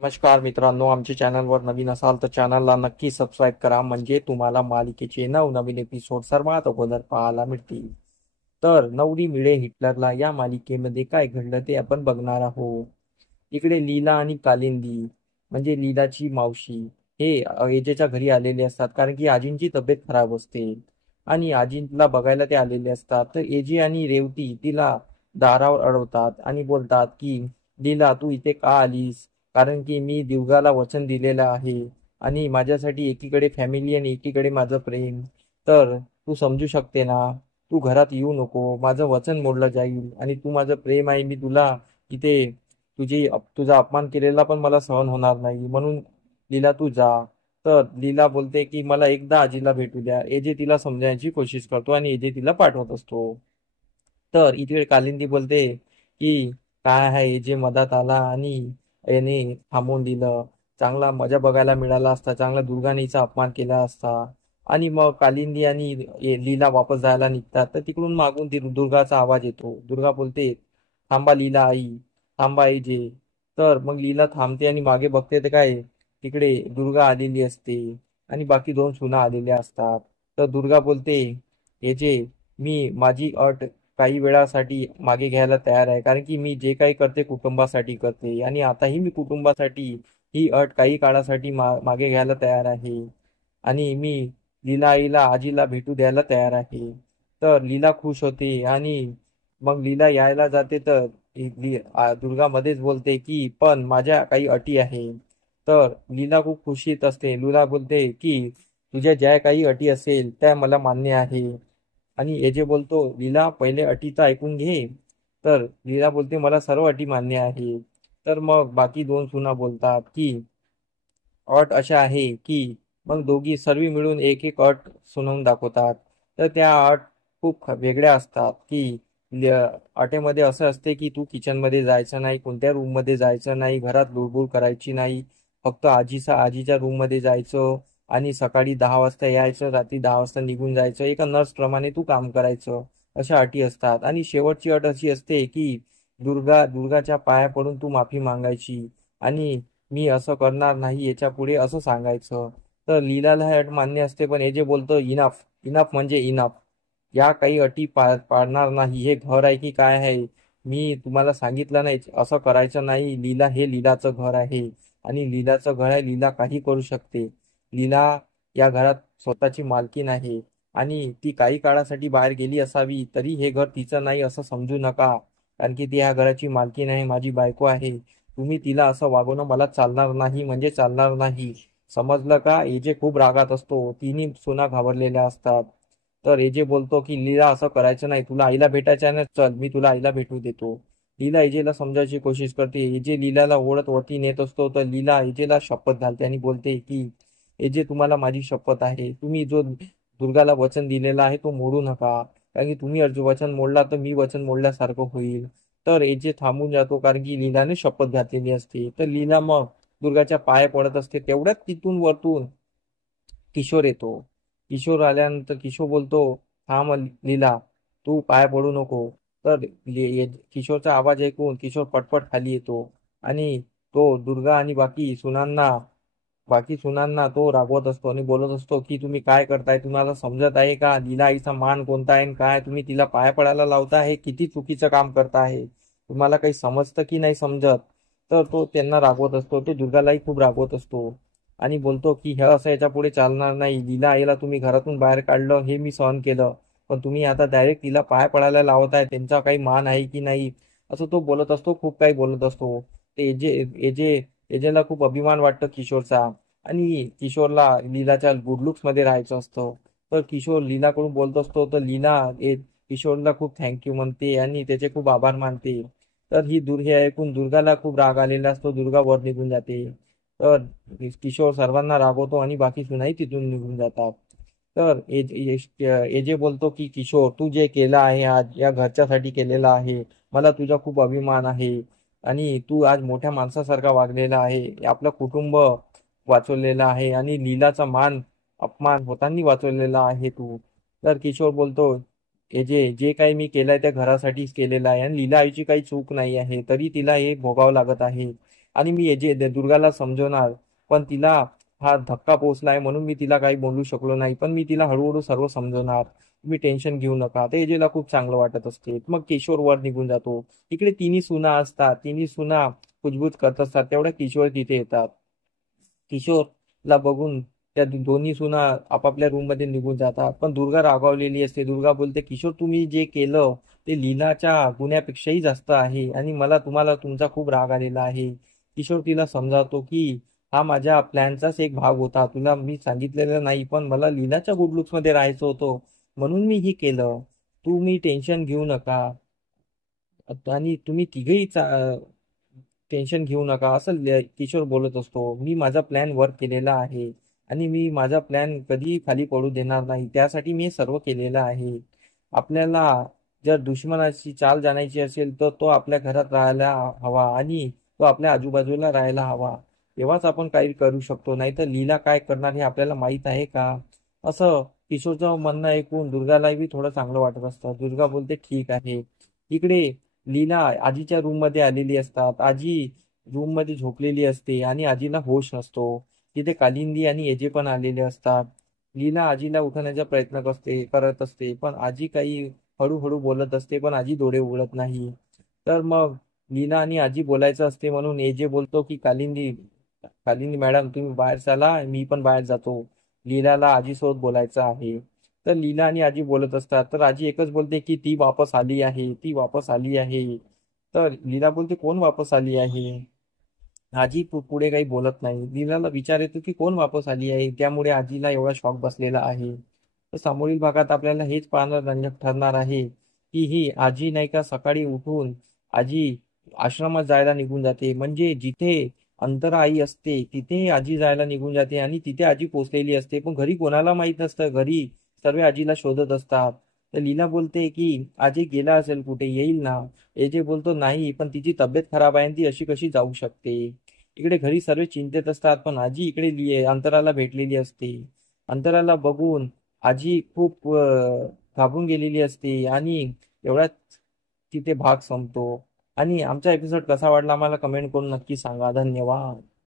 नमस्कार मित्रांनो, आमच्या चॅनलवर नवीन असाल तर चॅनलला नक्की सबस्क्राईब करा, म्हणजे तुम्हाला मालिकेचे नवनवीन एपिसोड सर्वात अगोदर पाहायला मिळतील. तर नवरी मिळे हिटलरला या मालिकेमध्ये काय घडलं ते आपण बघणार आहोत. इकडे लीला आणि कालिंदी म्हणजे लीलाची मावशी हे एजेच्या घरी आलेले असतात, कारण की आजींची तब्येत खराब असते आणि आजीला बघायला ते आलेले असतात. तर एजे आणि रेवती तिला दारावर अडवतात आणि बोलतात की लीला, तू इथे का आलीस? कारण की मी दुर्गाला वचन दिलेलं आहे आणि माझ्यासाठी एकीकडे फॅमिली आणि एकीकडे माझं प्रेम. तर तू समजू शकते ना, तू घरात येऊ नको, माझं वचन मोडलं जाईल आणि तू माझं प्रेम आहे, मी तुला इथे तुझा अपमान केलेला पण मला सहन होणार नाही, म्हणून लीला तू जा. तर लीला बोलते की मला एकदा आजीला भेटू द्या. एजे तिला समजायची कोशिश करतो आणि एजे तिला पाठवत असतो. तर इथे कालिंदी बोलते की काय आहे, जे मधात आला आणि याने थांबवून दिलं. चांगला मजा बघायला मिळाला असता, चांगला दुर्गाणीचा अपमान केला असता. आणि मग कालिंदी आणि लीला वापस जायला निघतात, तर तिकडून मागून दुर्गाचा आवाज येतो. दुर्गा बोलते, थांबा लीला आई, थांबा जे. तर मग लीला थांबते आणि मागे बघते तर काय, तिकडे दुर्गा आलेली असते आणि बाकी दोन सुना आलेल्या असतात. तर दुर्गा बोलते, हे जे, मी माझी अट काही वेळासाठी मागे घ्यायला तयार आहे, कारण की मी जे काही करते कुटुंबासाठी करते आणि आताही मी कुटुंबासाठी ही अट काही काळासाठी मागे घ्यायला तयार आहे आणि मी लीला आईला आजीला भेटू द्यायला तयार आहे. तर लीला खुश होते आणि मग लीला यायला जाते. तर दुर्गा मध्येच बोलते की पण माझ्या काही अटी आहे. तर लीला खूप खुशीत असते. लीला बोलते की तुझ्या ज्या काही अटी असेल त्या मला मान्य आहे. आणि एजे बोलतो, लीला पहिले अटी तर ऐकून घे. तर लीला बोलते, मला सर्व अटी मान्य आहे. तर मग बाकी दोन सुना बोलतात की अट अशा आहे की मग दोघी सर्व मिळून एक एक अट सुनावून दाखवतात. तर त्या अट खूप वेगळ्या असतात की अटेमध्ये असं असते की तू किचनमध्ये जायचं नाही, कोणत्या रूममध्ये जायचं नाही, घरात लुडबुड करायची नाही, फक्त आजीच्या रूममध्ये जायचं आणि सकाळी 10 वाजता यायचं, रात्री 10 वाजता निघून जायचं, एका नर्स प्रमाणे तू काम करायचं. अशा अटी असतात. आणि शेवटची अट अशी असते की दुर्गाच्या पाया पडून तू माफी मागायची आणि मी असं करणार नाही याच्या पुढे असं सांगायचं. तर लीलाला हे अट मान्य असते, पण हे जे बोलतो इनफ, इनफ म्हणजे इनफ, या काही अटी पाळणार नाही. हे घर आहे की काय आहे, मी तुम्हाला सांगितलं नाही असं करायचं नाही. लीला, हे लीलाचं घर आहे आणि लीलाचं घर आहे, लीला काही करू शकते. लीला या घरात स्वतःची मालकीण आहे आणि ती काही काळासाठी बाहेर गेली असावी तरी हे घर तिचं नाही असं समजू नका, कारण की ती ह्या घराची मालकीण आहे, माझी बायको आहे. तुम्ही तिला असं वागवणं मला चालणार नाही म्हणजे चालणार नाही, समजलं का? एजे खूप रागात असतो, तिन्ही सुना घाबरलेल्या असतात. तर एजे बोलतो की लीला, असं करायचं नाही, तुला आईला भेटायचं आहे ना, चल मी तुला आईला भेटू देतो. लीला एजेला समजायची कोशिश करते. एजे लीलाला ओढत वरती नेत असतो. तर लीला एजेला शपथ घालते आणि बोलते की एजे, तुम्हाला माझी शपथ आहे, तुम्ही जो दुर्गाला वचन दिलेला आहे तो मोडू नका, कारण की तुम्ही वचन मोडला तर मी वचन मोडल्यासारखं होईल. तर एजे थांबून जातो, कारण की लीलाने शपथ घातलेली असते. तर लीला मग दुर्गाच्या पाय पडत असते. तेवढ्यात तिथून वरतून किशोर येतो. किशोर आल्यानंतर किशोर बोलतो, थांब लीला, तू पाय पडू नको. तर किशोरचा आवाज ऐकून किशोर पटपट खाली येतो आणि तो दुर्गा आणि बाकी सुनांना तो रागवत असतो आणि बोलत असतो की तुम्ही काय करताय, तुम्हाला समजत आहे का? लीला आईचा मान कोणता आहे आणि काय तुम्ही तिला पाया पडायला लावता, हे किती चुकीचं काम करता आहे, तुम्हाला काही समजतं की नाही समजत? तर तो त्यांना रागवत असतो. तो दुर्गालाही खूप रागवत असतो आणि बोलतो की हे असं याच्या पुढे चालणार नाही. लीला आईला तुम्ही घरातून बाहेर काढलं हे मी सहन केलं, पण तुम्ही आता डायरेक्ट तिला पाय पडायला लावत आहे, त्यांचा काही मान आहे की नाही? असं तो बोलत असतो, खूप काही बोलत असतो. ते एजेला खूप अभिमान वाटतो किशोरचा आणि किशोरला लीलाच्या गुड लुक्स मध्ये राहायचं असतं. तर किशोर लीलाकडून बोलत असतो. तर लीला किशोरला खूप थँक्यू म्हणते आणि त्याचे खूप आभार मानते. तर हे ऐकून दुर्गाला खूप राग आलेला असतो. दुर्गा वर निघून जाते. तर किशोर सर्वांना रागवतो आणि बाकी सुनाही तिथून निघून जातात. तर एजे बोलतो की किशोर, तू जे केलं आहे आज या घरच्यासाठी केलेलं आहे, मला तुझा खूप अभिमान आहे आणि तू आज मोठ्या माणसासारखा वागलेला आहे, आपलं कुटुंब वाचवलेलं आहे आणि लीलाचा अपमान होताना वाचवलेला आहे तू. तर किशोर बोलतो, जे जे काही मी केलंय त्या घरासाठीच केलेलं आहे आणि लीला आईची काही चूक नाही आहे, तरी तिला हे भोगावं लागत आहे. आणि मी दुर्गाला समजवणार, पण तिला हा धक्का पोहोचलाय म्हणून मी तिला काही बोलू शकलो नाही, पण मी तिला हळूहळू सर्व समजवणार. तुम्ही टेन्शन घेऊ नका. ते एजेला खूप चांगलं वाटत असते. मग किशोर वर निघून जातो. इकडे तिन्ही सुना असतात, तिन्ही सुना कुजबूज करत असतात, तेवढ्या किशोर तिथे येतात. किशोरला बघून त्या दोन्ही सुना आपापल्या रूम मध्ये निघून जातात, पण दुर्गा रागावलेली असते. दुर्गा बोलते, किशोर तुम्ही जे केलं ते लीलाच्या गुन्ह्यापेक्षाही जास्त आहे आणि मला तुम्हाला तुमचा खूप राग आलेला आहे. किशोर तिला समजावतो की हा माझ्या प्लॅनचाच एक भाग होता, तुला मी सांगितलेलं नाही, पण मला लीलाच्या गुड लुक्स मध्ये राहायचं होतं म्हणून मी हे केलं. तुम्ही टेन्शन घेऊ नका आणि तुम्ही तिघही टेन्शन घेऊ नका असं किशोर बोलत असतो. मी माझा प्लॅन वर्क केलेला आहे आणि मी माझा प्लॅन कधी खाली पडू देणार नाही, त्यासाठी मी हे सर्व केलेलं आहे. आपल्याला जर दुश्मनाची चाल जाणायची असेल तर तो आपल्या घरात राहायला हवा आणि तो आपल्या आजूबाजूला राहायला हवा, तेव्हाच आपण काही करू शकतो. नाहीतर लीला काय करणार हे आपल्याला माहित आहे का? असं किशोरचं म्हणणं ऐकून दुर्गालाही थोडं चांगलं वाटत असतं. दुर्गा बोलते, ठीक आहे. इकडे लीना आजीच्या रूम मध्ये आलेली असतात. आजी रूम मध्ये झोपलेली असते आणि आजीला होश नसतो. तिथे कालिंदी आणि एजे पण आलेले असतात. लीना आजीला उठवण्याचा प्रयत्न करत असते, पण आजी काही हळूहळू बोलत असते, पण आजी डोळे उघडत नाही. तर मग लीना आणि आजी बोलायचं असते म्हणून एजे बोलतो की कालिंदी कालिंदी मॅडम तुम्ही बाहेर चला, मी पण बाहेर जातो, लीलाला आजीसोबत बोलायचं आहे. तर लीला आणि आजी बोलत असतात, तर आजी एकच बोलते की ती वापस आली आहे, ती वापस आली आहे. तर लीला बोलते, कोण वापस आली आहे? आजी पुढे काही बोलत नाही. लीलाला विचार येतो की कोण वापस आली आहे, त्यामुळे आजीला एवढा शॉक बसलेला आहे. तर समोरील भागात आपल्याला हेच पाहणं रंजक ठरणार आहे की ही आजी नाही का सकाळी उठून आजी आश्रमात जायला निघून जाते, म्हणजे जिथे अंतरा आई असते तिथे आजी जायला निघून जाते आणि तिथे आजी पोचलेली असते, पण घरी कोणाला माहित नसतं. घरी सर्व आजीला शोधत असतात. तर लीला बोलते की आजी गेला असेल कुठे, येईल ना. एजे बोलतो, नाही, पण तिची तब्येत खराब आहे आणि ती अशी कशी जाऊ शकते. इकडे घरी सर्व चिंतेत असतात, पण आजी इकडे अंतराला भेटलेली असते. अंतराला बघून आजी खूप घाबरून गेलेली असते आणि एवढ्यात तिथे भाग संपतो. आणि आमचा एपिसोड कसा वाटला आम्हाला कमेंट करून नक्की सांगा. धन्यवाद.